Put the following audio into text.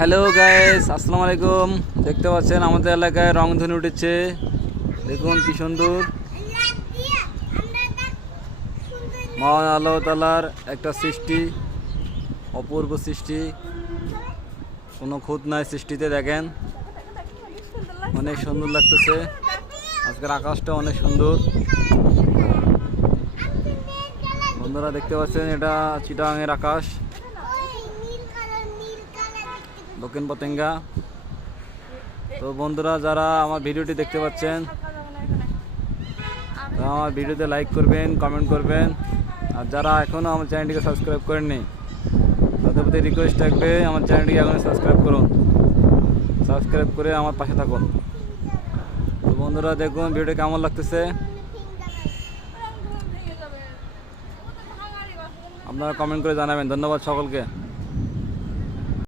Hello guys, আসসালামু আলাইকুম। দেখতে পাচ্ছেন আমাদের এলাকায় রংধনু উঠেছে। দেখুন কি সুন্দর। মহান আল্লাহ তাআলার একটা সৃষ্টি, অপূর্ব সৃষ্টি, কোনো খুঁত নাই সৃষ্টিতে। দেখেন অনেক সুন্দর লাগতেছে। আজকের আকাশটা অনেক সুন্দর। বন্ধুরা দেখতে পাচ্ছেন এটা চিটাগাংয়ের আকাশ, দক্ষিণ পতেঙ্গা। তো বন্ধুরা যারা আমার ভিডিওটি দেখতে পাচ্ছেন, তারা আমার ভিডিওতে লাইক করবেন, কমেন্ট করবেন। আর যারা এখনও আমার চ্যানেলটিকে সাবস্ক্রাইব করেননি, তাদের প্রতি রিকোয়েস্ট থাকবে আমার চ্যানেলটিকে এখন সাবস্ক্রাইব করুন। সাবস্ক্রাইব করে আমার পাশে থাকুন। তো বন্ধুরা দেখুন ভিডিওটি কেমন লাগতেছে, আপনারা কমেন্ট করে জানাবেন। ধন্যবাদ সকলকে।